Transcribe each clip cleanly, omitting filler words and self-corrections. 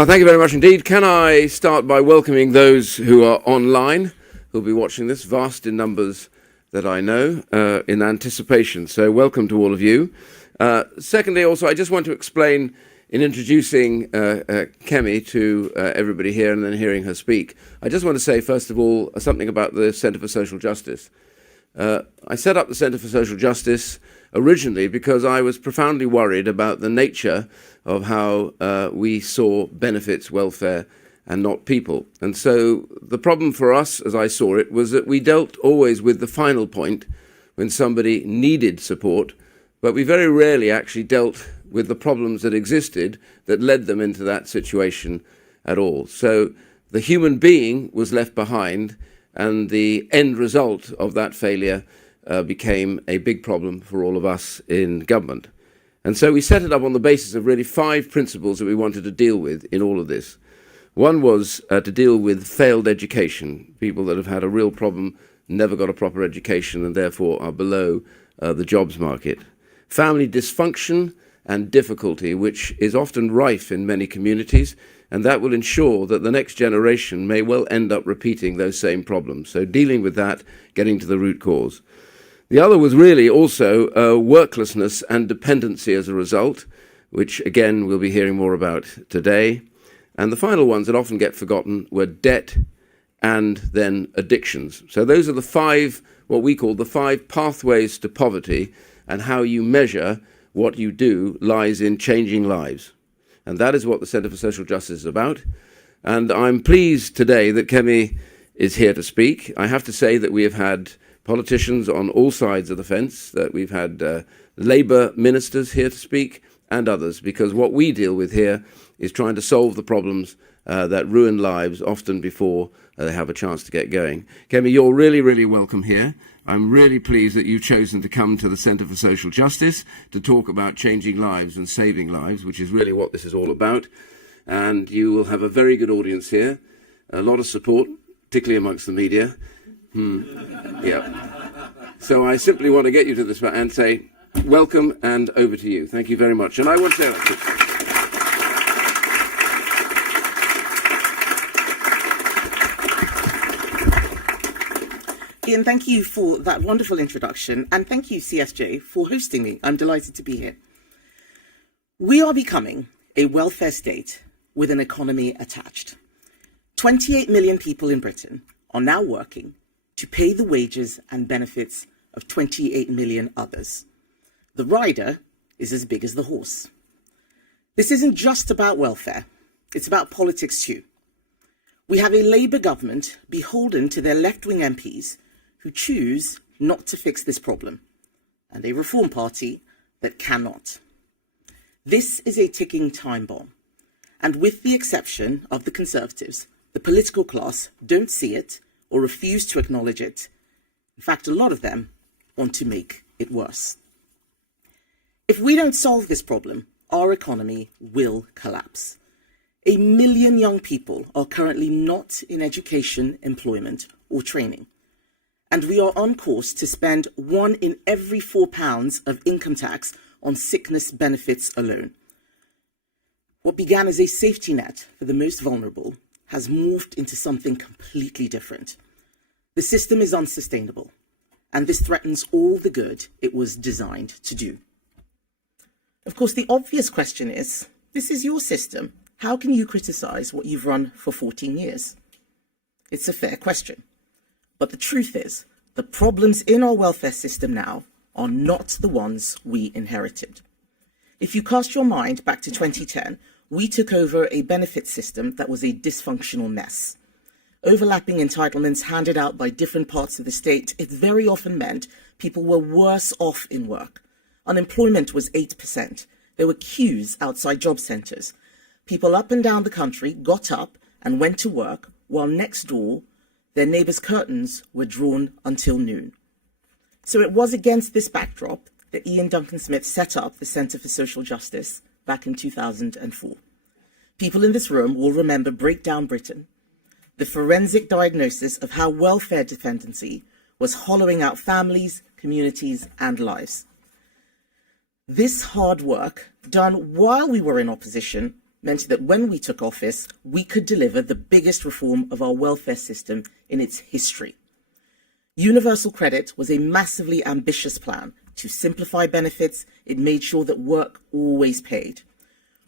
Well, thank you very much indeed. Can I start by welcoming those who are online, who'll be watching this, vast in numbers that I know, in anticipation. So welcome to all of you. Secondly, also, I just want to explain, in introducing Kemi to everybody here and then hearing her speak, I just want to say, first of all, something about the Centre for Social Justice. I set up the Centre for Social Justice originally because I was profoundly worried about the nature of how we saw benefits, welfare, and not people. And so the problem for us, as I saw it, was that we dealt always with the final point when somebody needed support, but we very rarely actually dealt with the problems that existed that led them into that situation at all. So the human being was left behind, and the end result of that failure became a big problem for all of us in government. And so we set it up on the basis of really 5 principles that we wanted to deal with in all of this. One was to deal with failed education, people that have had a real problem, never got a proper education, and therefore are below the jobs market. Family dysfunction and difficulty, which is often rife in many communities, and that will ensure that the next generation may well end up repeating those same problems. So dealing with that, getting to the root cause. The other was really also worklessness and dependency as a result, which again we'll be hearing more about today. And the final ones that often get forgotten were debt and then addictions. So those are the 5, what we call the 5 pathways to poverty, and how you measure what you do lies in changing lives. And that is what the Centre for Social Justice is about. And I'm pleased today that Kemi is here to speak. I have to say that we have had politicians on all sides of the fence, that we've had Labour ministers here to speak and others, because what we deal with here is trying to solve the problems that ruin lives often before they have a chance to get going. Kemi, you're really, really welcome here. I'm really pleased that you've chosen to come to the Centre for Social Justice to talk about changing lives and saving lives, which is really what this is all about. And you will have a very good audience here, a lot of support, particularly amongst the media. Yeah. So I simply want to get you to this and say, welcome and over to you. Thank you very much. And I want to say that. Ian, thank you for that wonderful introduction, and thank you, CSJ, for hosting me. I'm delighted to be here. We are becoming a welfare state with an economy attached. 28 million people in Britain are now working to pay the wages and benefits of 28 million others. The rider is as big as the horse. This isn't just about welfare, it's about politics too. We have a Labour government beholden to their left-wing MPs who choose not to fix this problem, and a Reform Party that cannot. This is a ticking time bomb, and with the exception of the Conservatives, the political class don't see it or refuse to acknowledge it. In fact, a lot of them want to make it worse. If we don't solve this problem, our economy will collapse. 1 million young people are currently not in education, employment, or training. And we are on course to spend 1 in every £4 of income tax on sickness benefits alone. What began as a safety net for the most vulnerable has morphed into something completely different. The system is unsustainable, and this threatens all the good it was designed to do. Of course, the obvious question is, this is your system. How can you criticize what you've run for 14 years? It's a fair question. But the truth is, the problems in our welfare system now are not the ones we inherited. If you cast your mind back to 2010, we took over a benefit system that was a dysfunctional mess. Overlapping entitlements handed out by different parts of the state, it very often meant people were worse off in work. Unemployment was 8%. There were queues outside job centres. People up and down the country got up and went to work, while next door, their neighbours' curtains were drawn until noon. So it was against this backdrop that Ian Duncan Smith set up the Centre for Social Justice back in 2004. People in this room will remember Breakdown Britain, the forensic diagnosis of how welfare dependency was hollowing out families, communities, and lives. This hard work, done while we were in opposition, meant that when we took office, we could deliver the biggest reform of our welfare system in its history. Universal credit was a massively ambitious plan to simplify benefits. It made sure that work always paid.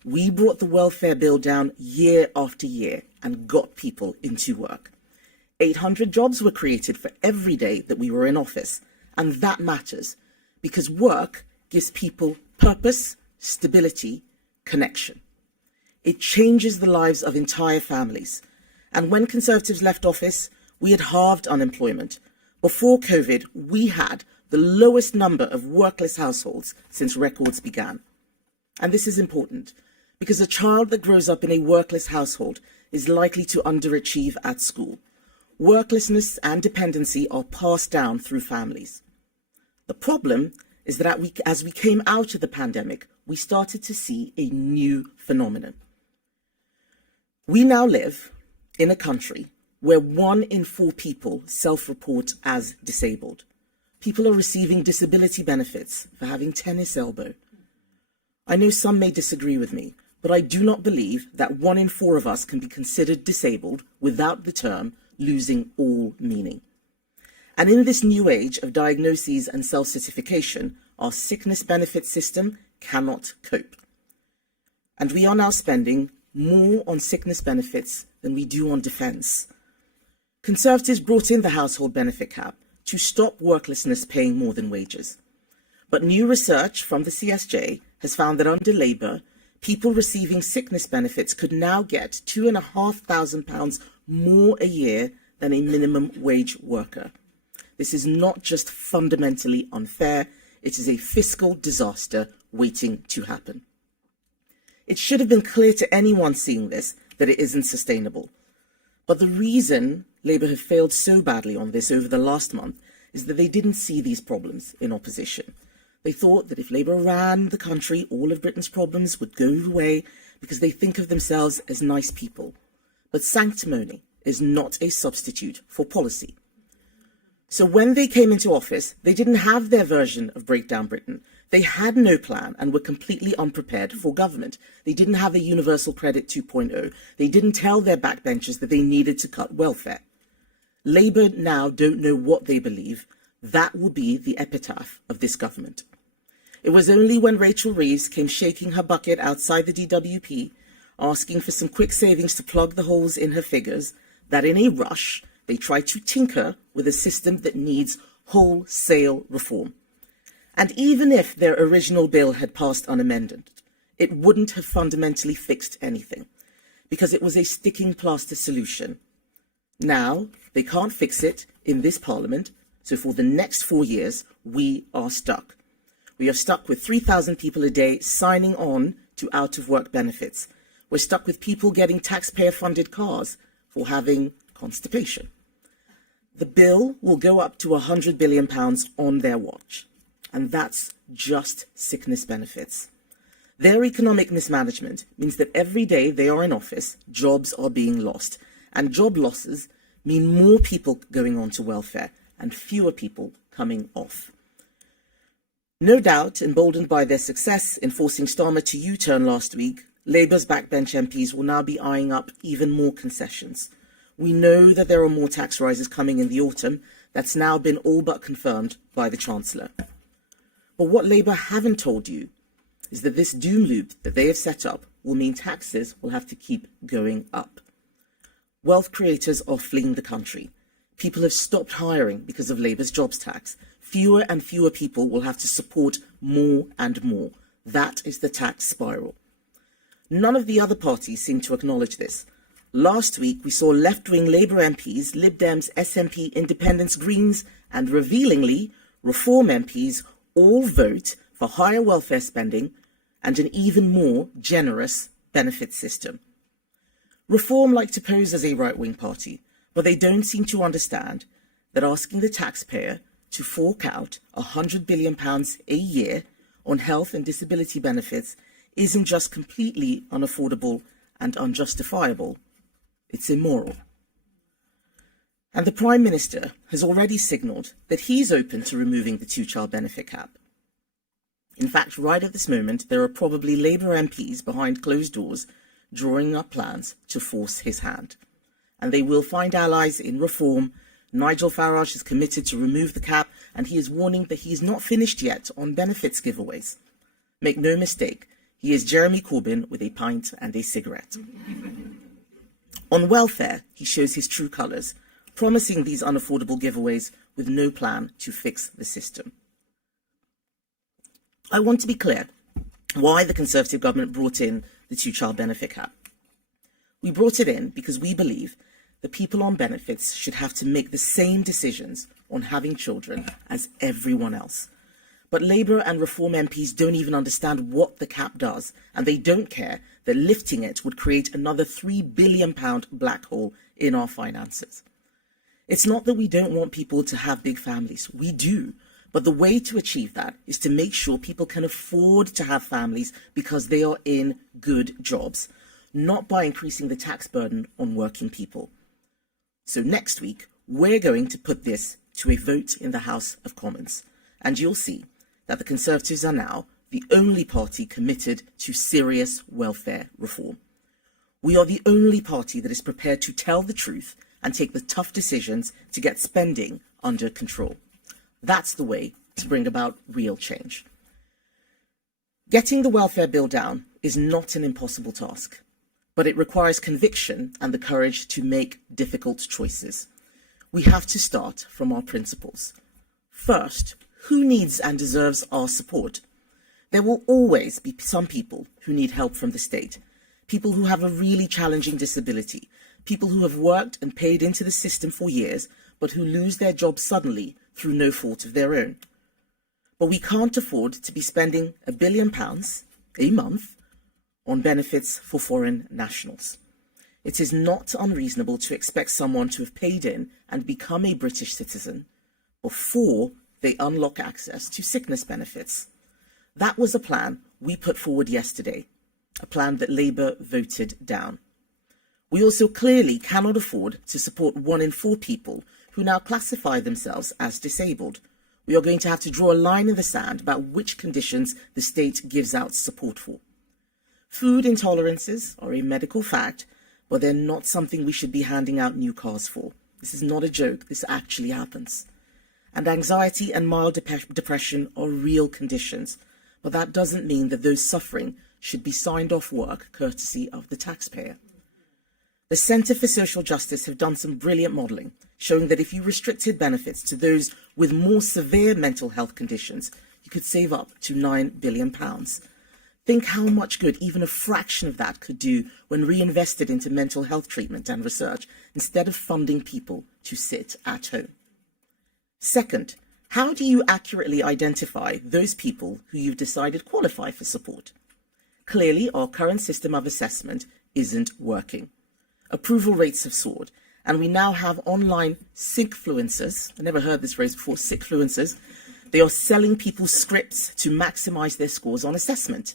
We brought the welfare bill down year after year and got people into work. 800 jobs were created for every day that we were in office, and that matters because work gives people purpose, stability, connection. It changes the lives of entire families. And when Conservatives left office, we had halved unemployment. Before COVID, we had the lowest number of workless households since records began. And this is important because a child that grows up in a workless household is likely to underachieve at school. Worklessness and dependency are passed down through families. The problem is that as we came out of the pandemic, we started to see a new phenomenon. We now live in a country where 1 in 4 people self-report as disabled. People are receiving disability benefits for having tennis elbow. I know some may disagree with me, but I do not believe that 1 in 4 of us can be considered disabled without the term losing all meaning. And in this new age of diagnoses and self-certification, our sickness benefit system cannot cope. And we are now spending more on sickness benefits than we do on defence. Conservatives brought in the household benefit cap to stop worklessness paying more than wages. But new research from the CSJ has found that under Labour, people receiving sickness benefits could now get £2,500 more a year than a minimum wage worker. This is not just fundamentally unfair, it is a fiscal disaster waiting to happen. It should have been clear to anyone seeing this that it isn't sustainable. But the reason Labour have failed so badly on this over the last month is that they didn't see these problems in opposition. They thought that if Labour ran the country, all of Britain's problems would go away because they think of themselves as nice people. But sanctimony is not a substitute for policy. So when they came into office, they didn't have their version of Breakdown Britain. They had no plan and were completely unprepared for government. They didn't have a Universal Credit 2.0. They didn't tell their backbenchers that they needed to cut welfare. Labour now don't know what they believe. That will be the epitaph of this government. It was only when Rachel Reeves came shaking her bucket outside the DWP, asking for some quick savings to plug the holes in her figures, that in a rush, they tried to tinker with a system that needs wholesale reform. And even if their original bill had passed unamended, it wouldn't have fundamentally fixed anything, because it was a sticking plaster solution. Now, they can't fix it in this Parliament, so for the next 4 years, we are stuck. We are stuck with 3,000 people a day signing on to out-of-work benefits. We're stuck with people getting taxpayer-funded cars for having constipation. The bill will go up to £100 billion on their watch, and that's just sickness benefits. Their economic mismanagement means that every day they are in office, jobs are being lost, and job losses mean more people going on to welfare and fewer people coming off. No doubt, emboldened by their success in forcing Starmer to U-turn last week, Labour's backbench MPs will now be eyeing up even more concessions. We know that there are more tax rises coming in the autumn. That's now been all but confirmed by the Chancellor. But what Labour haven't told you is that this doom loop that they have set up will mean taxes will have to keep going up. Wealth creators are fleeing the country. People have stopped hiring because of Labour's jobs tax. Fewer and fewer people will have to support more and more. That is the tax spiral. None of the other parties seem to acknowledge this. Last week, we saw left-wing Labour MPs, Lib Dems, SNP, Independents, Greens, and revealingly, Reform MPs all vote for higher welfare spending and an even more generous benefit system. Reform like to pose as a right-wing party, but they don't seem to understand that asking the taxpayer to fork out £100 billion a year on health and disability benefits isn't just completely unaffordable and unjustifiable, it's immoral. And the Prime Minister has already signalled that he's open to removing the two-child benefit cap. In fact, right at this moment, there are probably Labour MPs behind closed doors drawing up plans to force his hand. And they will find allies in reform. Nigel Farage is committed to remove the cap, and he is warning that he is not finished yet on benefits giveaways. Make no mistake, he is Jeremy Corbyn with a pint and a cigarette. On welfare, he shows his true colours, promising these unaffordable giveaways with no plan to fix the system. I want to be clear why the Conservative government brought in the two-child benefit cap. We brought it in because we believe that people on benefits should have to make the same decisions on having children as everyone else. But Labour and Reform MPs don't even understand what the cap does, and they don't care that lifting it would create another £3 billion black hole in our finances. It's not that we don't want people to have big families. We do. But the way to achieve that is to make sure people can afford to have families because they are in good jobs, not by increasing the tax burden on working people. So next week, we're going to put this to a vote in the House of Commons, and you'll see that the Conservatives are now the only party committed to serious welfare reform. We are the only party that is prepared to tell the truth and take the tough decisions to get spending under control. That's the way to bring about real change. Getting the welfare bill down is not an impossible task, but it requires conviction and the courage to make difficult choices. We have to start from our principles. First, who needs and deserves our support? There will always be some people who need help from the state, people who have a really challenging disability, people who have worked and paid into the system for years, but who lose their jobs suddenly through no fault of their own. But we can't afford to be spending £1 billion a month on benefits for foreign nationals. It is not unreasonable to expect someone to have paid in and become a British citizen before they unlock access to sickness benefits. That was a plan we put forward yesterday, a plan that Labour voted down. We also clearly cannot afford to support 1 in 4 people who now classify themselves as disabled. We are going to have to draw a line in the sand about which conditions the state gives out support for. Food intolerances are a medical fact, but they're not something we should be handing out new cars for. This is not a joke, this actually happens. And anxiety and mild depression are real conditions, but that doesn't mean that those suffering should be signed off work courtesy of the taxpayer. The Centre for Social Justice have done some brilliant modelling, showing that if you restricted benefits to those with more severe mental health conditions, you could save up to £9 billion. Think how much good even a fraction of that could do when reinvested into mental health treatment and research, instead of funding people to sit at home. Second, how do you accurately identify those people who you've decided qualify for support? Clearly, our current system of assessment isn't working. Approval rates have soared, and we now have online sickfluencers. I never heard this phrase before, sickfluencers. They are selling people scripts to maximize their scores on assessment.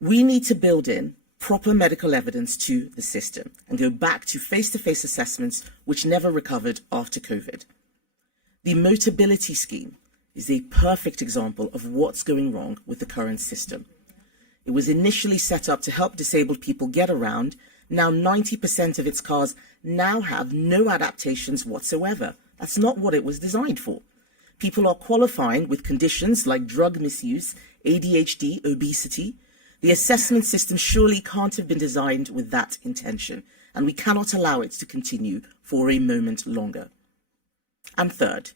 We need to build in proper medical evidence to the system and go back to face-to-face assessments which never recovered after COVID. The Motability scheme is a perfect example of what's going wrong with the current system. It was initially set up to help disabled people get around. Now 90% of its cars now have no adaptations whatsoever. That's not what it was designed for. People are qualifying with conditions like drug misuse, ADHD, obesity. The assessment system surely can't have been designed with that intention, and we cannot allow it to continue for a moment longer. And third,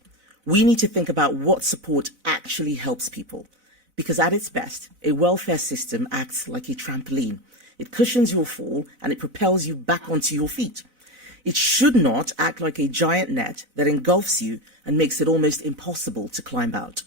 we need to think about what support actually helps people, because at its best, a welfare system acts like a trampoline. It cushions your fall and it propels you back onto your feet. It should not act like a giant net that engulfs you and makes it almost impossible to climb out.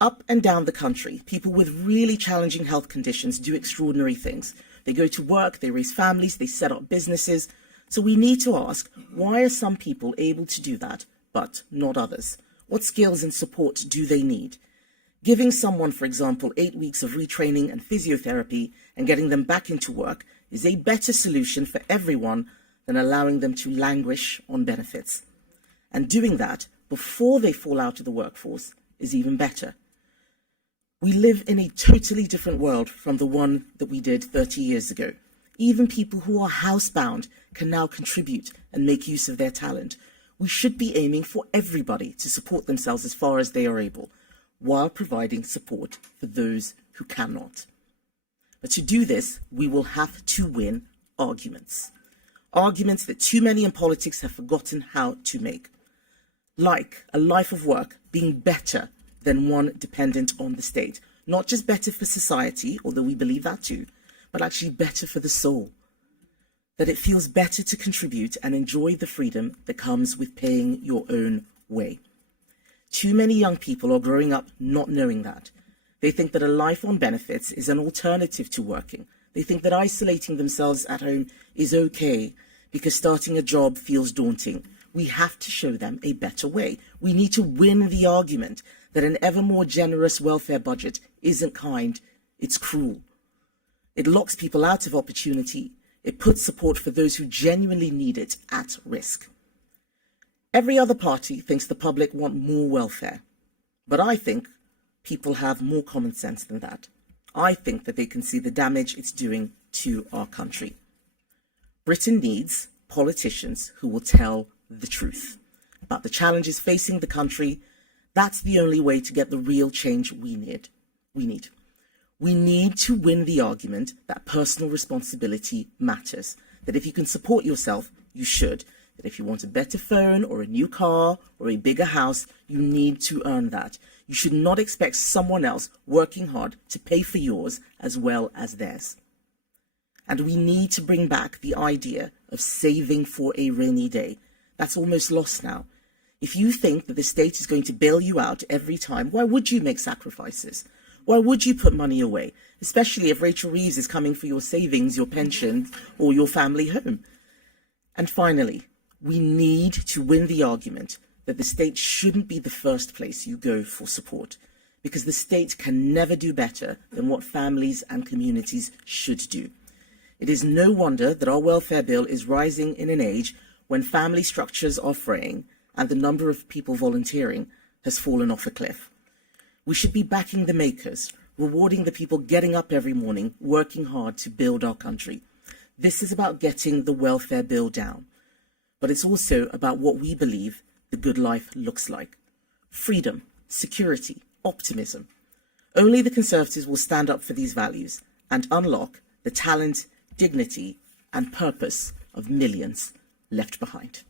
Up and down the country, people with really challenging health conditions do extraordinary things. They go to work, they raise families, they set up businesses. So we need to ask, why are some people able to do that, but not others? What skills and support do they need? Giving someone, for example, 8 weeks of retraining and physiotherapy and getting them back into work is a better solution for everyone than allowing them to languish on benefits. And doing that before they fall out of the workforce is even better. We live in a totally different world from the one that we did 30 years ago. Even people who are housebound can now contribute and make use of their talent. We should be aiming for everybody to support themselves as far as they are able, while providing support for those who cannot. But to do this, we will have to win arguments. Arguments that too many in politics have forgotten how to make. Like a life of work being better than one dependent on the state. Not just better for society, although we believe that too, but actually better for the soul. That it feels better to contribute and enjoy the freedom that comes with paying your own way. Too many young people are growing up not knowing that. They think that a life on benefits is an alternative to working. They think that isolating themselves at home is okay because starting a job feels daunting. We have to show them a better way. We need to win the argument that an ever more generous welfare budget isn't kind, it's cruel. It locks people out of opportunity. It puts support for those who genuinely need it at risk. Every other party thinks the public want more welfare, but I think people have more common sense than that. I think that they can see the damage it's doing to our country. Britain needs politicians who will tell the truth about the challenges facing the country. That's the only way to get the real change we need. We need to win the argument that personal responsibility matters, that if you can support yourself, you should, that if you want a better phone or a new car or a bigger house, you need to earn that. You should not expect someone else working hard to pay for yours as well as theirs. And we need to bring back the idea of saving for a rainy day. That's almost lost now. If you think that the state is going to bail you out every time, why would you make sacrifices? Why would you put money away, especially if Rachel Reeves is coming for your savings, your pension, or your family home? And finally, we need to win the argument that the state shouldn't be the first place you go for support, because the state can never do better than what families and communities should do. It is no wonder that our welfare bill is rising in an age when family structures are fraying and the number of people volunteering has fallen off a cliff. We should be backing the makers, rewarding the people getting up every morning, working hard to build our country. This is about getting the welfare bill down, but it's also about what we believe the good life looks like. Freedom, security, optimism. Only the Conservatives will stand up for these values and unlock the talent, dignity, and purpose of millions left behind.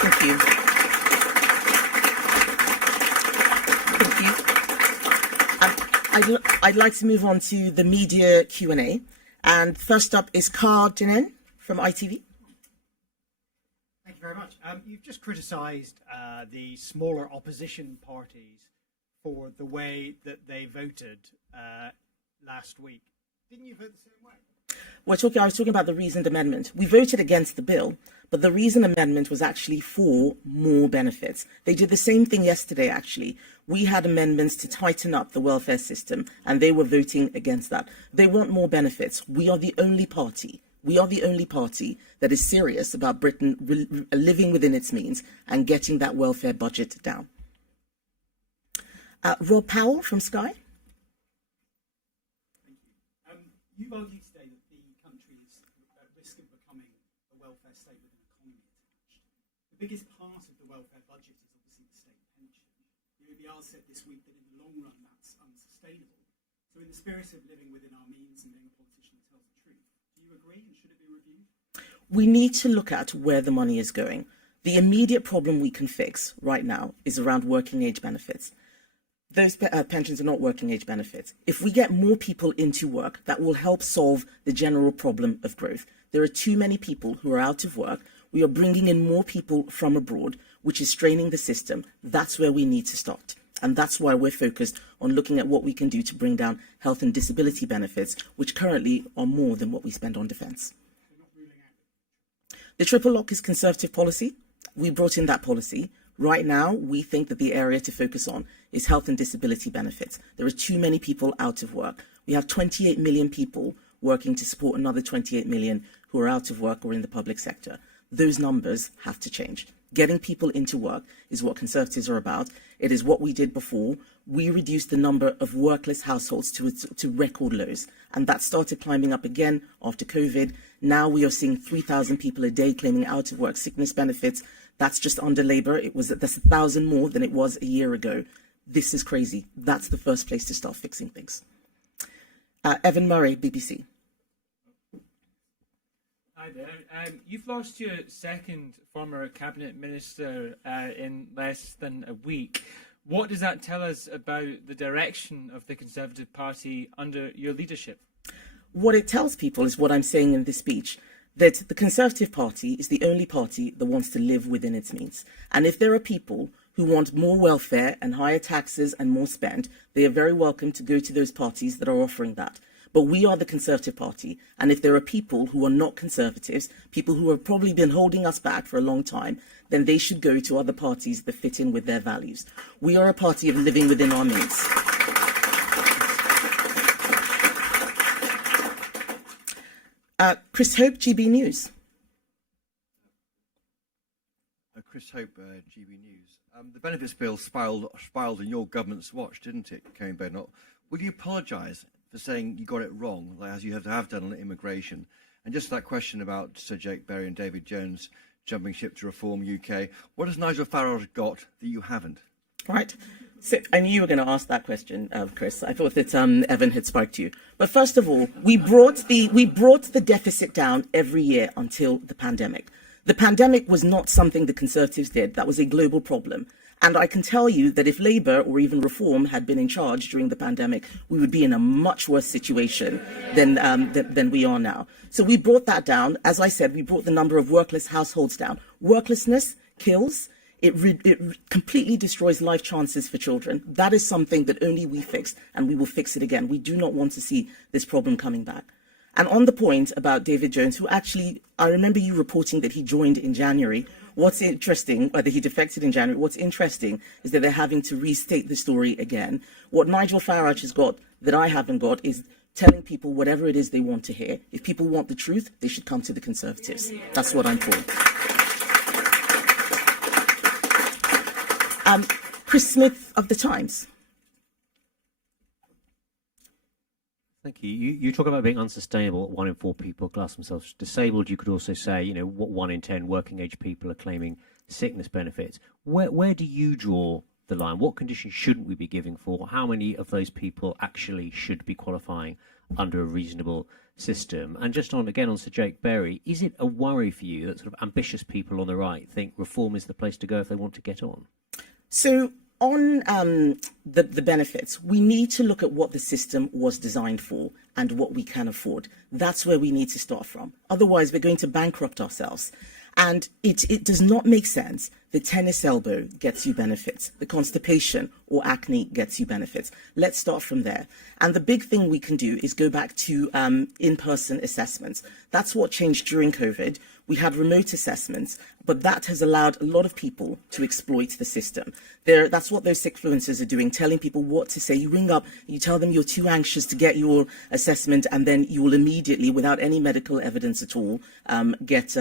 Thank you. Thank you. I'd like to move on to the media Q&A. And first up is Car Dinen from ITV. Thank you very much. You've just criticised the smaller opposition parties for the way that they voted last week. Didn't you vote the same way? I was talking about the reasoned amendment. We voted against the bill, but the reasoned amendment was actually for more benefits. They did the same thing yesterday, actually. We had amendments to tighten up the welfare system, and they were voting against that. They want more benefits. We are the only party. That is serious about Britain living within its means and getting that welfare budget down. Rob Powell from Sky. Thank you. You've argued today that the country is at risk of becoming a welfare state with an economy attached. The biggest part of the welfare budget is obviously the state pension. The OBR said this week that in the long run that's unsustainable. So in the spirit of living within our means and being a politician that tells the truth, do you agree, and should it be reviewed? We need to look at where the money is going. The immediate problem we can fix right now is around working age benefits. Those pensions are not working age benefits. If we get more people into work, that will help solve the general problem of growth. There are too many people who are out of work. We are bringing in more people from abroad, which is straining the system. That's where we need to start. And that's why we're focused on looking at what we can do to bring down health and disability benefits, which currently are more than what we spend on defence. The triple lock is Conservative policy. We brought in that policy. Right now, we think that the area to focus on is health and disability benefits. There are too many people out of work. We have 28 million people working to support another 28 million who are out of work or in the public sector. Those numbers have to change. Getting people into work is what Conservatives are about. It is what we did before. We reduced the number of workless households to record lows, and that started climbing up again after COVID. Now we are seeing 3,000 people a day claiming out of work sickness benefits. That's just under Labour. That's 1,000 more than it was a year ago. This is crazy. That's the first place to start fixing things. Evan Murray, BBC. Hi there. You've lost your second former cabinet minister in less than a week. What does that tell us about the direction of the Conservative Party under your leadership? What it tells people is what I'm saying in this speech, that the Conservative Party is the only party that wants to live within its means. And if there are people who want more welfare and higher taxes and more spend, they are very welcome to go to those parties that are offering that. But we are the Conservative Party, and if there are people who are not Conservatives, people who have probably been holding us back for a long time, then they should go to other parties that fit in with their values. We are a party of living within our means. Chris Hope, GB News. Chris Hope, GB News. The benefits bill spiraled in your government's watch, didn't it, Kemi Badenoch? Would you apologise for saying you got it wrong, like as you have done on immigration? And just that question about Sir Jake Berry and David Jones jumping ship to reform UK, what has Nigel Farage got that you haven't? Right. So I knew you were going to ask that question, Chris. I thought that Evan had spiked you. But first of all, we brought the deficit down every year until the pandemic. The pandemic was not something the Conservatives did. That was a global problem. And I can tell you that if Labour or even Reform had been in charge during the pandemic, we would be in a much worse situation than we are now. So we brought that down. As I said, we brought the number of workless households down. Worklessness kills. It completely destroys life chances for children. That is something that only we fix, and we will fix it again. We do not want to see this problem coming back. And on the point about David Jones, who actually, I remember you reporting that he joined in January. What's interesting, whether he defected in January, what's interesting is that they're having to restate the story again. What Nigel Farage has got that I haven't got is telling people whatever it is they want to hear. If people want the truth, they should come to the Conservatives. That's what I'm for. Chris Smith of The Times. Thank you. You talk about being unsustainable. 1 in 4 people class themselves disabled. You could also say, you know, what 1 in 10 working age people are claiming sickness benefits. Where do you draw the line? What conditions shouldn't we be giving for? How many of those people actually should be qualifying under a reasonable system? And just on Sir Jake Berry, is it a worry for you that sort of ambitious people on the right think reform is the place to go if they want to get on? So on the benefits, we need to look at what the system was designed for and what we can afford. That's where we need to start from. Otherwise, we're going to bankrupt ourselves. And it does not make sense. The tennis elbow gets you benefits. The constipation or acne gets you benefits. Let's start from there. And the big thing we can do is go back to in-person assessments. That's what changed during COVID. We had remote assessments, but that has allowed a lot of people to exploit the system. That's what those sickfluencers are doing, telling people what to say. You ring up, you tell them you're too anxious to get your assessment, and then you will immediately, without any medical evidence at all, get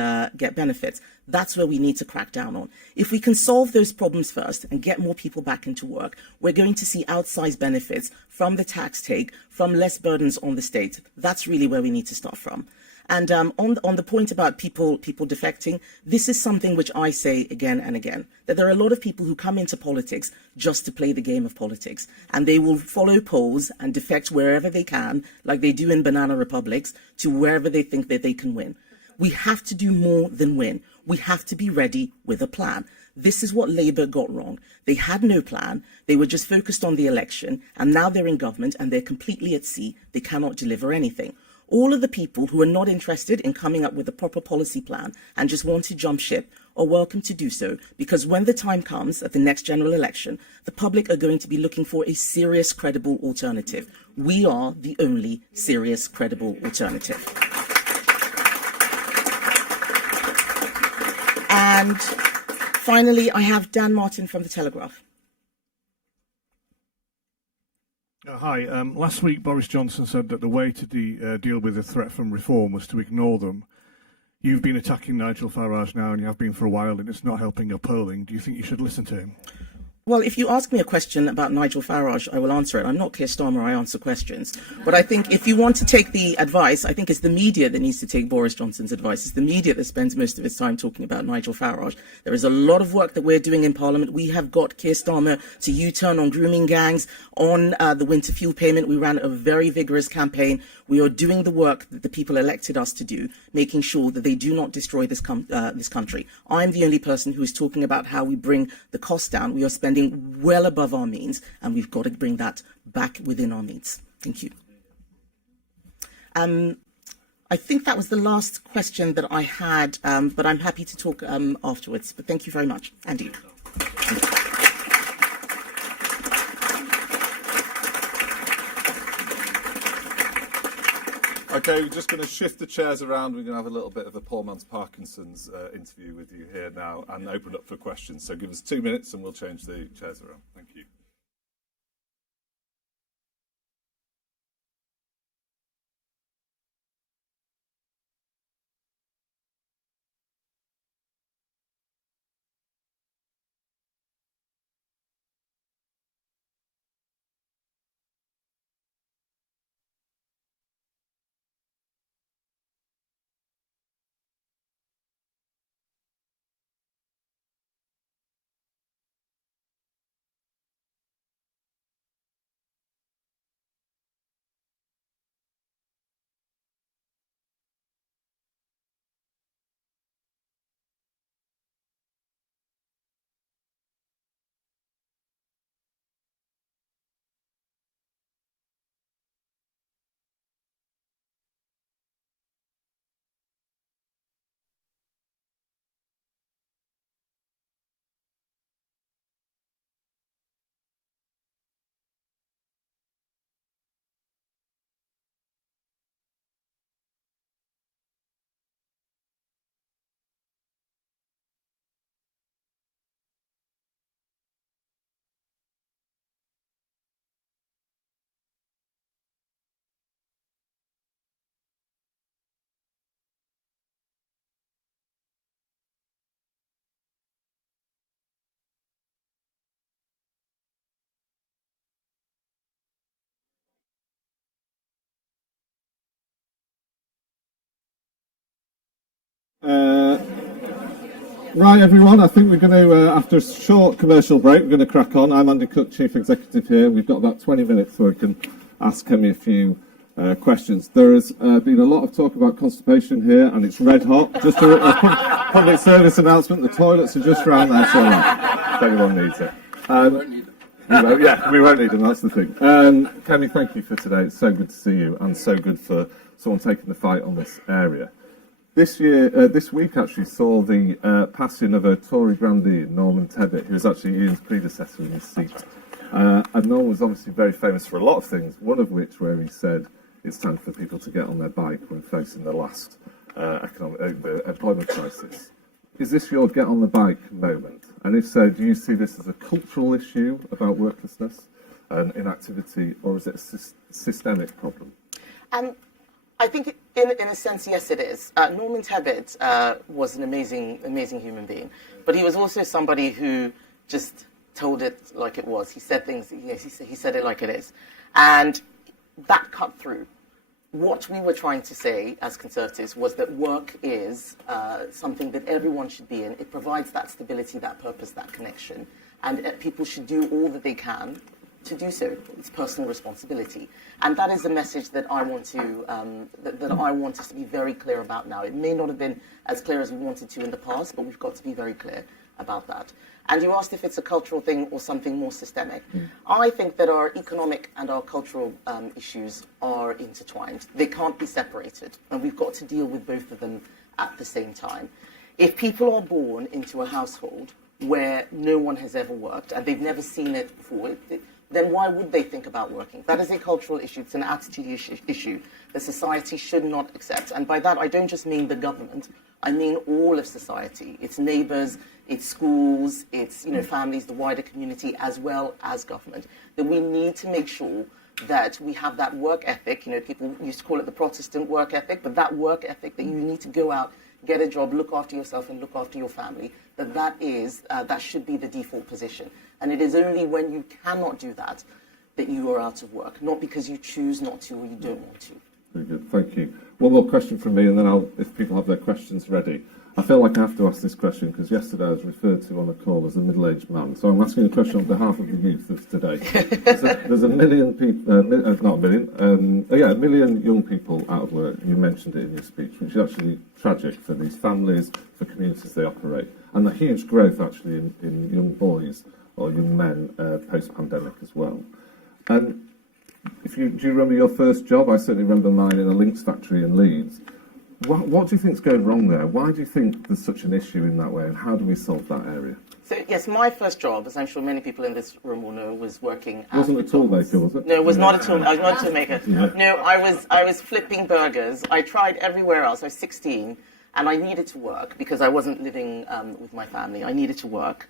benefits. That's where we need to crack down on. If we can solve those problems first and get more people back into work, we're going to see outsized benefits from the tax take, from less burdens on the state. That's really where we need to start from. And on the point about people defecting, this is something which I say again and again, that there are a lot of people who come into politics just to play the game of politics, and they will follow polls and defect wherever they can, like they do in banana republics, to wherever they think that they can win. We have to do more than win. We have to be ready with a plan. This is what Labour got wrong. They had no plan. They were just focused on the election, and now they're in government and they're completely at sea. They cannot deliver anything. All of the people who are not interested in coming up with a proper policy plan and just want to jump ship are welcome to do so, because when the time comes at the next general election, the public are going to be looking for a serious, credible alternative. We are the only serious, credible alternative. And finally, I have Dan Martin from The Telegraph. Hi. Last week, Boris Johnson said that the way to deal with the threat from reform was to ignore them. You've been attacking Nigel Farage now, and you have been for a while, and it's not helping your polling. Do you think you should listen to him? Well, if you ask me a question about Nigel Farage, I will answer it. I'm not Keir Starmer, I answer questions. But I think if you want to take the advice, I think it's the media that needs to take Boris Johnson's advice. It's the media that spends most of its time talking about Nigel Farage. There is a lot of work that we're doing in Parliament. We have got Keir Starmer to U-turn on grooming gangs, on the winter fuel payment. We ran a very vigorous campaign. We are doing the work that the people elected us to do, making sure that they do not destroy this country. I'm the only person who is talking about how we bring the cost down. We are spending well above our means, and we've got to bring that back within our means. Thank you. I think that was the last question that I had, but I'm happy to talk afterwards. But thank you very much. Andy. Okay, we're just going to shift the chairs around. We're going to have a little bit of a poor man's Parkinson's interview with you here now and open up for questions. So give us 2 minutes and we'll change the chairs around. Thank you. Right, everyone, I think we're going to, after a short commercial break, we're going to crack on. I'm Andy Cook, Chief Executive here. We've got about 20 minutes so we can ask Kemi a few questions. There has been a lot of talk about constipation here, and it's red hot. Just a public service announcement, the toilets are just around there, so if anyone needs it. We won't need them, that's the thing. Kemi, thank you for today. It's so good to see you, and so good for someone taking the fight on this area. This week actually saw the passing of a Tory grandee, Norman Tebbit, who was actually Ian's predecessor in his seat. And Norman was obviously very famous for a lot of things, one of which where he said it's time for people to get on their bike when facing the last the employment crisis. Is this your get on the bike moment? And if so, do you see this as a cultural issue about worklessness and inactivity, or is it a systemic problem? I think, in a sense, yes, it is. Norman Tebbit was an amazing human being, but he was also somebody who just told it like it was. He said things. Yes, he said it like it is, and that cut through. What we were trying to say as Conservatives was that work is something that everyone should be in. It provides that stability, that purpose, that connection, and people should do all that they can to do so. It's personal responsibility, and that is a message that I want to that I want us to be very clear about now. It may not have been as clear as we wanted to in the past, but we've got to be very clear about that. And you asked if it's a cultural thing or something more systemic. I think that our economic and our cultural issues are intertwined. They can't be separated, and we've got to deal with both of them at the same time. If people are born into a household where no one has ever worked and they've never seen it before, then why would they think about working? That is a cultural issue. It's an attitude issue that society should not accept. And by that, I don't just mean the government. I mean all of society. It's neighbours, it's schools, it's families, the wider community, as well as government. That we need to make sure that we have that work ethic. People used to call it the Protestant work ethic, but that work ethic that you need to go out get a job, look after yourself and look after your family, that should be the default position. And it is only when you cannot do that that you are out of work, not because you choose not to or you don't want to. Very good, thank you. One more question from me, and then if people have their questions ready. I feel like I have to ask this question because yesterday I was referred to on a call as a middle-aged man. So I'm asking a question on behalf of the youth of today. There's a million people, not a million, a million young people out of work. You mentioned it in your speech, which is actually tragic for these families, for communities they operate, and the huge growth actually in young boys or young men post-pandemic as well. Do you remember your first job? I certainly remember mine in a Lynx factory in Leeds. What do you think is going wrong there? Why do you think there's such an issue in that way, and how do we solve that area? So, yes, my first job, as I'm sure many people in this room will know, was working at Wasn't a toolmaker, was it? No, it was not a tool. I was not a toolmaker. Yeah. No, I was flipping burgers. I tried everywhere else. I was 16, and I needed to work because I wasn't living with my family. I needed to work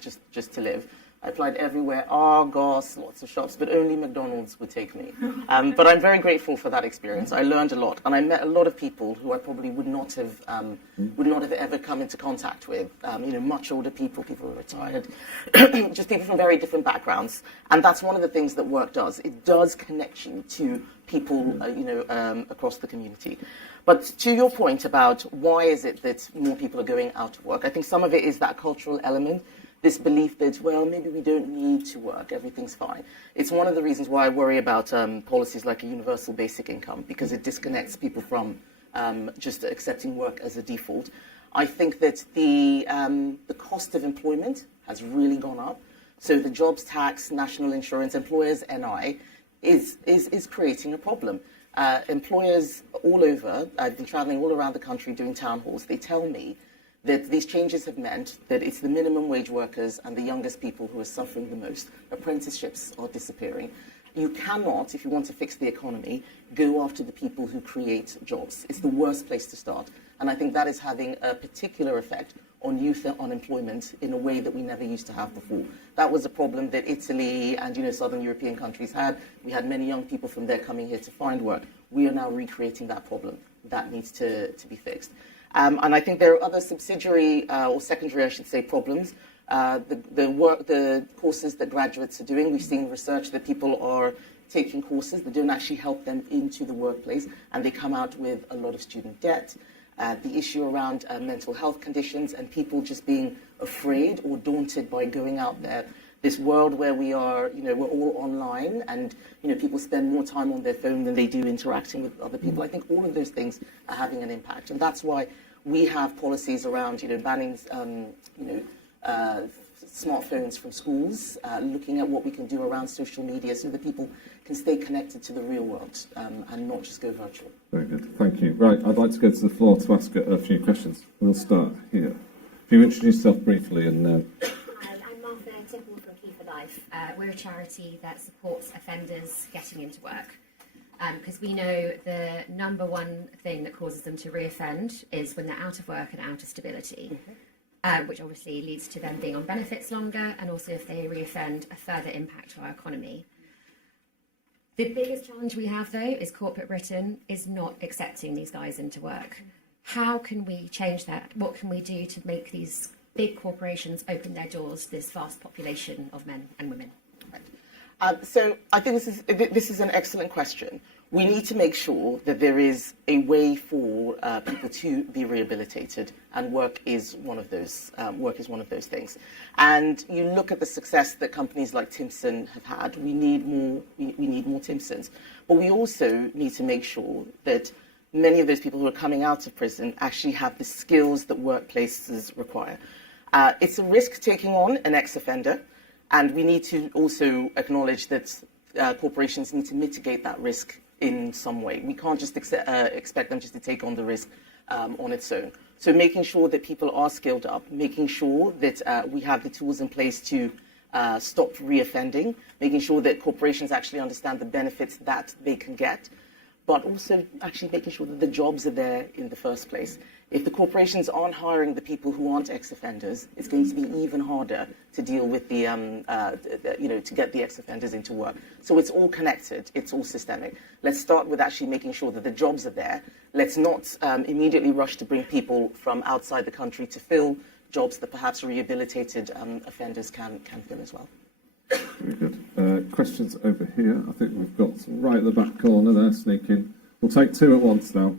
just to live. I applied everywhere, Argos, lots of shops, but only McDonald's would take me. But I'm very grateful for that experience. I learned a lot, and I met a lot of people who I probably would not have ever come into contact with. Much older people who are retired, just people from very different backgrounds. And that's one of the things that work does. It does connect you to people, across the community. But to your point about why is it that more people are going out of work, I think some of it is that cultural element. This belief that, well, maybe we don't need to work, everything's fine. It's one of the reasons why I worry about policies like a universal basic income, because it disconnects people from just accepting work as a default. I think that the cost of employment has really gone up. So the jobs tax, national insurance, employers' NI is creating a problem. Employers all over, I've been traveling all around the country doing town halls, they tell me that these changes have meant that it's the minimum wage workers and the youngest people who are suffering the most. Apprenticeships are disappearing. You cannot, if you want to fix the economy, go after the people who create jobs. It's the worst place to start. And I think that is having a particular effect on youth unemployment in a way that we never used to have before. That was a problem that Italy and Southern European countries had. We had many young people from there coming here to find work. We are now recreating that problem. That needs to be fixed. And I think there are other subsidiary or secondary, I should say, problems. The courses that graduates are doing, we've seen research that people are taking courses that don't actually help them into the workplace, and they come out with a lot of student debt. The issue around mental health conditions and people just being afraid or daunted by going out there. This world where we are, we're all online, and people spend more time on their phone than they do interacting with other people. I think all of those things are having an impact, and that's why we have policies around, banning, smartphones from schools, looking at what we can do around social media so that people can stay connected to the real world and not just go virtual. Very good, thank you. Right, I'd like to go to the floor to ask a few questions. We'll start here. If you introduce yourself briefly and. I'm Martha Temple from Key for Life. We're a charity that supports offenders getting into work. Because we know the number one thing that causes them to reoffend is when they're out of work and out of stability, which obviously leads to them being on benefits longer, and also if they reoffend, a further impact to our economy. The biggest challenge we have, though, is corporate Britain is not accepting these guys into work. How can we change that? What can we do to make these big corporations open their doors to this vast population of men and women? So I think this is an excellent question. We need to make sure that there is a way for people to be rehabilitated, and work is one of those. Things. And you look at the success that companies like Timson have had. We need more. We need more Timsons, but we also need to make sure that many of those people who are coming out of prison actually have the skills that workplaces require. It's a risk taking on an ex-offender. And we need to also acknowledge that corporations need to mitigate that risk in some way. We can't just expect them just to take on the risk on its own. So making sure that people are skilled up, making sure that we have the tools in place to stop reoffending, making sure that corporations actually understand the benefits that they can get, but also actually making sure that the jobs are there in the first place. If the corporations aren't hiring the people who aren't ex-offenders, it's going to be even harder to deal with the, to get the ex-offenders into work. So it's all connected. It's all systemic. Let's start with actually making sure that the jobs are there. Let's not immediately rush to bring people from outside the country to fill jobs that perhaps rehabilitated offenders can fill as well. Very good. Questions over here. I think we've got some right at the back corner there, sneaking. We'll take two at once now.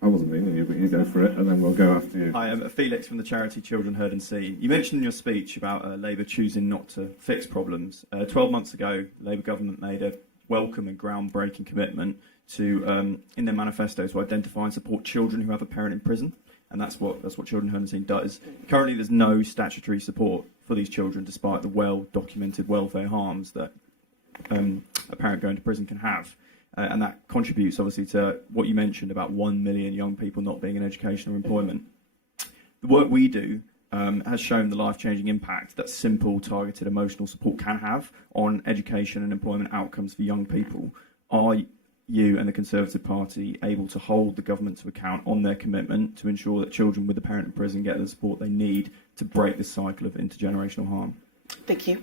I wasn't meaning you, but you go for it, and then we'll go after you. Hi, I'm Felix from the charity Children Heard and Seen. You mentioned in your speech about Labour choosing not to fix problems. 12 months ago, the Labour government made a welcome and groundbreaking commitment to, in their manifesto, to identify and support children who have a parent in prison, and that's what Children Heard and Seen does. Currently, there's no statutory support for these children, despite the well-documented welfare harms that a parent going to prison can have. And that contributes, obviously, to what you mentioned about 1 million young people not being in education or employment. The work we do has shown the life-changing impact that simple, targeted emotional support can have on education and employment outcomes for young people. Are you and the Conservative Party able to hold the government to account on their commitment to ensure that children with a parent in prison get the support they need to break this cycle of intergenerational harm? Thank you.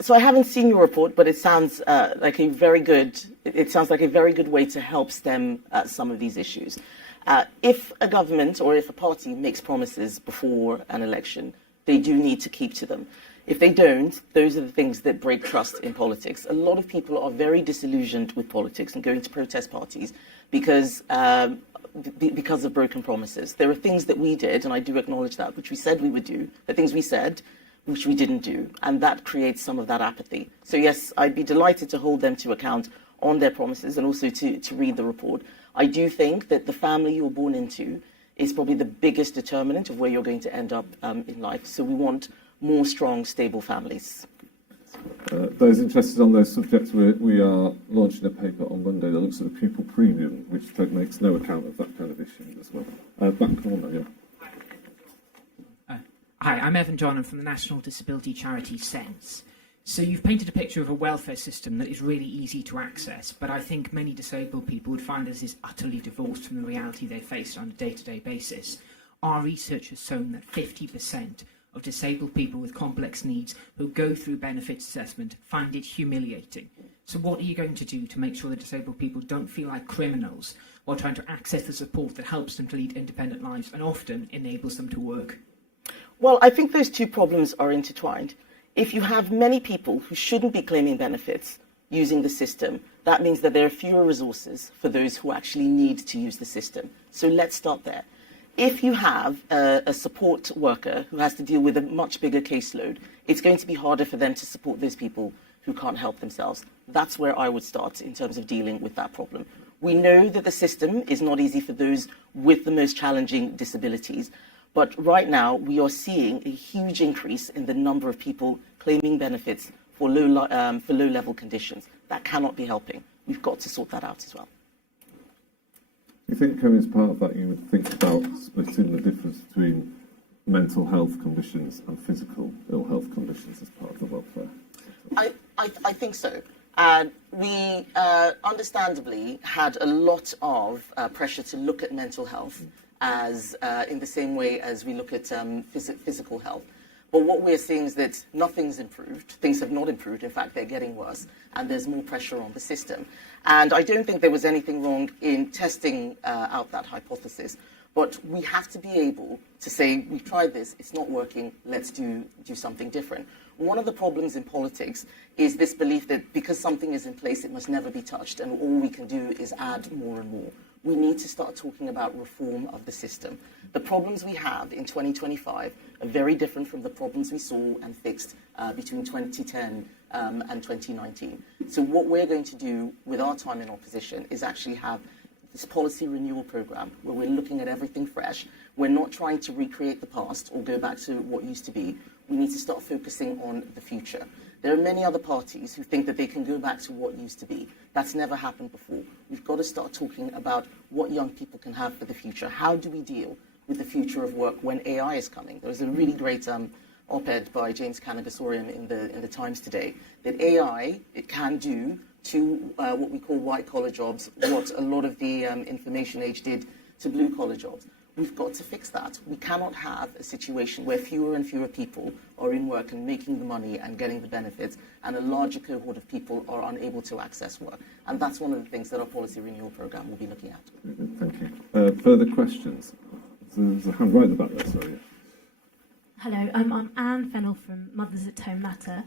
So I haven't seen your report, but it sounds like a very good. It sounds like a very good way to help stem some of these issues. If a government or if a party makes promises before an election, they do need to keep to them. If they don't, those are the things that break trust in politics. A lot of people are very disillusioned with politics and going to protest parties because of broken promises. There are things that we did, and I do acknowledge that, which we said we would do. The things we said, which we didn't do, and that creates some of that apathy. So yes, I'd be delighted to hold them to account on their promises and also to read the report. I do think that the family you're born into is probably the biggest determinant of where you're going to end up in life. So we want more strong, stable families. Those interested on those subjects, we are launching a paper on Monday that looks at the pupil premium, which makes no account of that kind of issue as well. Back corner, yeah. Hi, I'm Evan John. I'm from the national disability charity Sense. So you've painted a picture of a welfare system that is really easy to access, but I think many disabled people would find this is utterly divorced from the reality they face on a day-to-day basis. Our research has shown that 50% of disabled people with complex needs who go through benefits assessment find it humiliating. So what are you going to do to make sure that disabled people don't feel like criminals while trying to access the support that helps them to lead independent lives and often enables them to work? Well, I think those two problems are intertwined. If you have many people who shouldn't be claiming benefits using the system, that means that there are fewer resources for those who actually need to use the system. So let's start there. If you have a support worker who has to deal with a much bigger caseload, it's going to be harder for them to support those people who can't help themselves. That's where I would start in terms of dealing with that problem. We know that the system is not easy for those with the most challenging disabilities. But right now, we are seeing a huge increase in the number of people claiming benefits for low-level conditions. That cannot be helping. We've got to sort that out as well. Do you think, Kemi, as part of that, you would think about splitting the difference between mental health conditions and physical ill health conditions as part of the welfare? I think so. We understandably had a lot of pressure to look at mental health as in the same way as we look at physical health. But what we're seeing is that nothing's improved. Things have not improved. In fact, they're getting worse. And there's more pressure on the system. And I don't think there was anything wrong in testing out that hypothesis. But we have to be able to say, we've tried this, it's not working, let's do something different. One of the problems in politics is this belief that because something is in place, it must never be touched, and all we can do is add more and more. We need to start talking about reform of the system. The problems we have in 2025 are very different from the problems we saw and fixed between 2010 and 2019. So what we're going to do with our time in opposition is actually have this policy renewal program where we're looking at everything fresh. We're not trying to recreate the past or go back to what used to be. We need to start focusing on the future. There are many other parties who think that they can go back to what used to be. That's never happened before. We've got to start talking about what young people can have for the future. How do we deal with the future of work when AI is coming? There was a really great op-ed by James Cannabisorium in the Times today that AI, it can do to what we call white-collar jobs, what a lot of the information age did to blue-collar jobs. We've got to fix that. We cannot have a situation where fewer and fewer people are in work and making the money and getting the benefits, and a larger cohort of people are unable to access work. And that's one of the things that our policy renewal programme will be looking at. Thank you. Further questions? There's a hand right at the back there, sorry. Hello, I'm Anne Fennell from Mothers at Home Matter.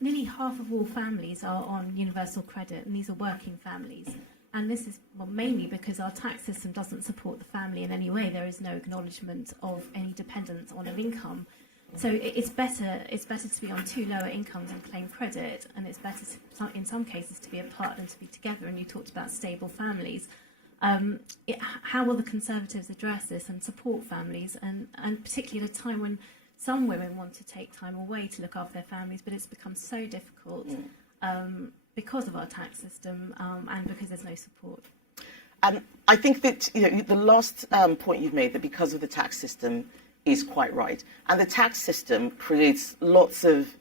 Nearly half of all families are on universal credit, and these are working families. And this is mainly because our tax system doesn't support the family in any way. There is no acknowledgement of any dependence on an income. So it's better to be on two lower incomes and claim credit, and it's better in some cases to be apart than to be together. And you talked about stable families. How will the Conservatives address this and support families, and particularly at a time when some women want to take time away to look after their families, but it's become so difficult because of our tax system and because there's no support? I think that the last point you've made, that because of the tax system, is quite right. And the tax system creates lots of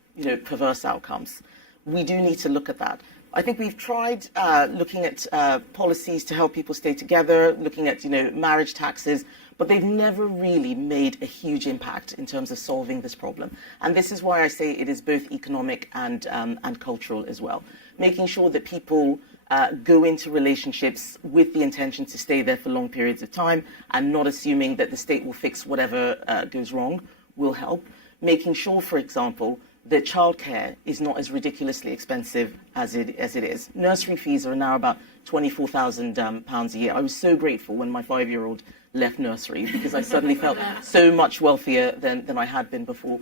perverse outcomes. We do need to look at that. I think we've tried looking at policies to help people stay together, looking at marriage taxes, but they've never really made a huge impact in terms of solving this problem. And this is why I say it is both economic and cultural as well. Making sure that people go into relationships with the intention to stay there for long periods of time and not assuming that the state will fix whatever goes wrong will help. Making sure, for example, that childcare is not as ridiculously expensive as it is. Nursery fees are now about £24,000 a year. I was so grateful when my 5-year-old left nursery because I suddenly felt so much wealthier than I had been before.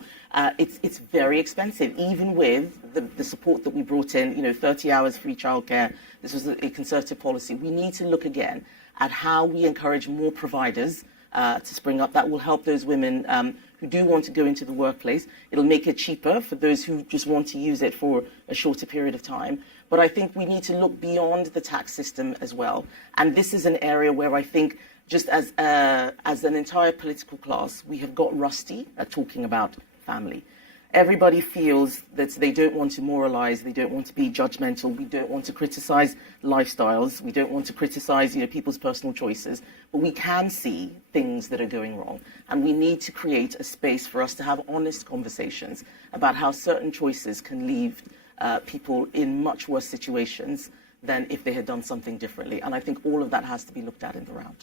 It's very expensive, even with the support that we brought in, 30 hours free childcare. This was a Conservative policy. We need to look again at how we encourage more providers to spring up. That will help those women who do want to go into the workplace. It'll make it cheaper for those who just want to use it for a shorter period of time. But I think we need to look beyond the tax system as well. And this is an area where I think, just as an entire political class, we have got rusty at talking about family. Everybody feels that they don't want to moralize, they don't want to be judgmental, we don't want to criticize lifestyles, we don't want to criticize people's personal choices, but we can see things that are going wrong. And we need to create a space for us to have honest conversations about how certain choices can leave people in much worse situations than if they had done something differently. And I think all of that has to be looked at in the round.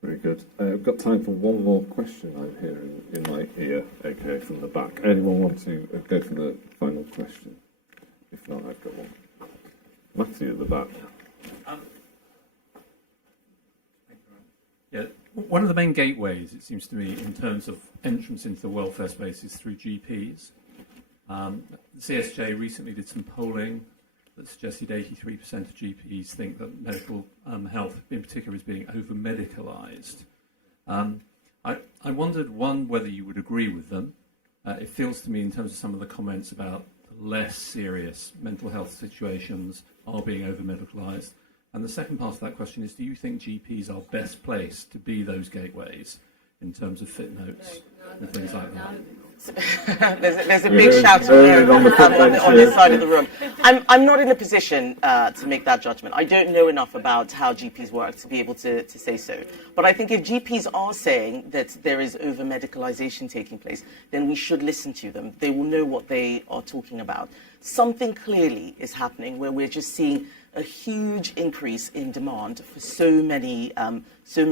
Very good. We've got time for one more question I'm hearing in my ear, okay, from the back. Anyone want to go for the final question? If not, I've got one. Matthew at the back. Yeah, one of the main gateways, it seems to me, in terms of entrance into the welfare space is through GPs. The CSJ recently did some polling that suggested 83% of GPs think that medical health, in particular, is being over-medicalised. I wondered, one, whether you would agree with them. It feels to me, in terms of some of the comments about less serious mental health situations are being over-medicalised. And the second part of that question is, do you think GPs are best placed to be those gateways in terms of fit notes and things like that? There's a big shout there on this side of the room. I'm not in a position to make that judgment. I don't know enough about how GPs work to be able to say so. But I think if GPs are saying that there is over-medicalisation taking place, then we should listen to them. They will know what they are talking about. Something clearly is happening where we're just seeing a huge increase in demand for so many sort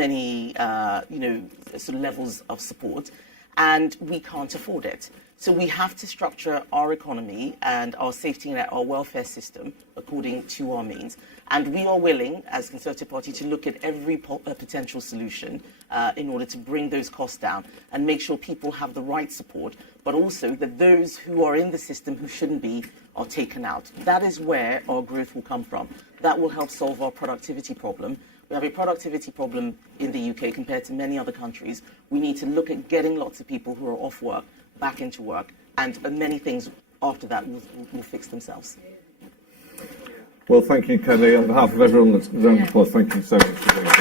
of levels of support, and we can't afford it. So we have to structure our economy and our safety net, our welfare system, according to our means. And we are willing, as Conservative Party, to look at every potential solution in order to bring those costs down and make sure people have the right support, but also that those who are in the system who shouldn't be are taken out. That is where our growth will come from. That will help solve our productivity problem. We have a productivity problem in the UK compared to many other countries. We need to look at getting lots of people who are off work back into work, and many things after that will fix themselves. Well, thank you, Kemi. On behalf of everyone that's round the applause, thank you so much for doing this.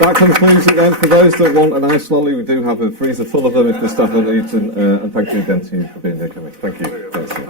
That concludes it then. For those that want an ice lolly, we do have a freezer full of them if the staff are eaten. And thank you again to you for being here, Kemi. Thank you. Thanks.